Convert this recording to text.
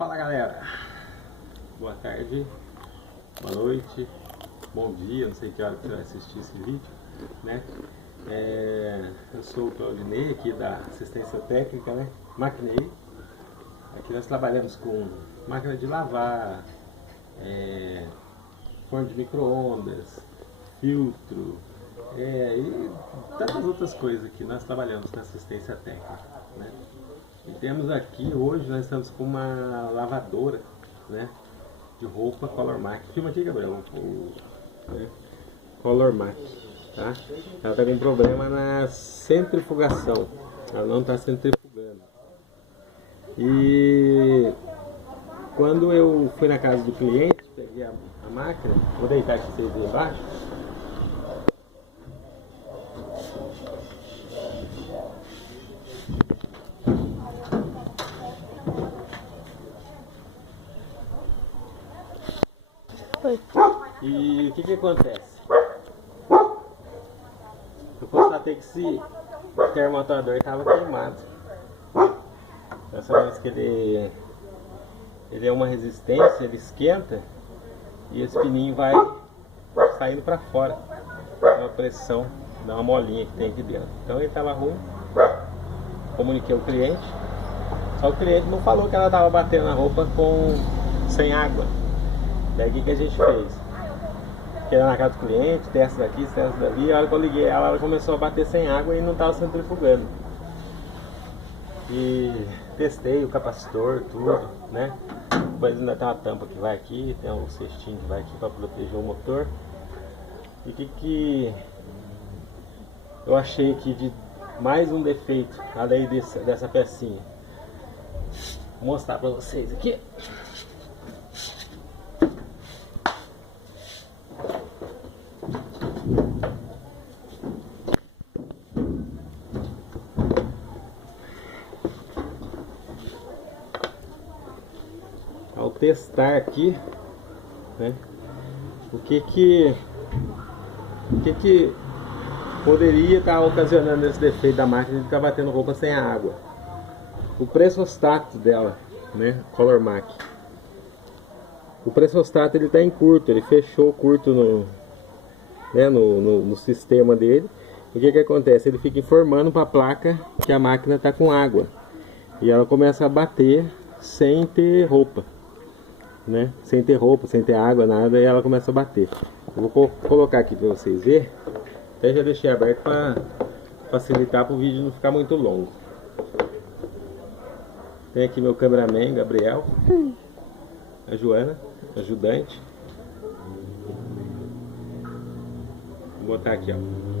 Fala galera, boa tarde, boa noite, bom dia, não sei que hora que você vai assistir esse vídeo, né? Eu sou o Claudinei aqui da assistência técnica, né? Maquinei. Aqui nós trabalhamos com máquina de lavar, forno de micro-ondas, filtro e tantas outras coisas aqui. Nós trabalhamos com assistência técnica, né? E temos aqui, hoje nós estamos com uma lavadora, né, de roupa Colormaq. Filma aqui, Gabriel, Colormaq, tá? Ela está com problema na centrifugação, ela não está centrifugando. E quando eu fui na casa do cliente, peguei a máquina, vou deitar aqui pra vocês verem embaixo. E o que acontece? Eu constatei que esse termo atuador estava queimado. Nós sabemos que ele é uma resistência, ele esquenta e esse pininho vai saindo para fora. Dá uma pressão, dá uma molinha que tem aqui dentro. Então ele estava ruim, comuniquei ao cliente, só que o cliente não falou que ela estava batendo na roupa sem água. Daí o que a gente fez? Queria na casa do cliente, testa daqui, testa dali. A hora que eu liguei ela começou a bater sem água e não estava centrifugando. E testei o capacitor, tudo, né? Depois ainda tem uma tampa que vai aqui, tem um cestinho que vai aqui para proteger o motor. E o que eu achei aqui de mais um defeito, além dessa pecinha? Vou mostrar para vocês aqui. Ao testar aqui, né, o que poderia estar ocasionando esse defeito da máquina de ficar batendo roupa sem água? O pressostato dela, né, Colormaq. O pressostato ele está em curto, ele fechou curto no sistema dele. O que acontece? Ele fica informando para a placa que a máquina está com água e ela começa a bater sem ter roupa, né? Sem ter roupa, sem ter água, nada, e ela começa a bater. Eu vou colocar aqui para vocês verem. Até já deixei aberto para facilitar para o vídeo não ficar muito longo. Tem aqui meu cameraman, Gabriel, a Joana, ajudante. Vou botar aqui, ó.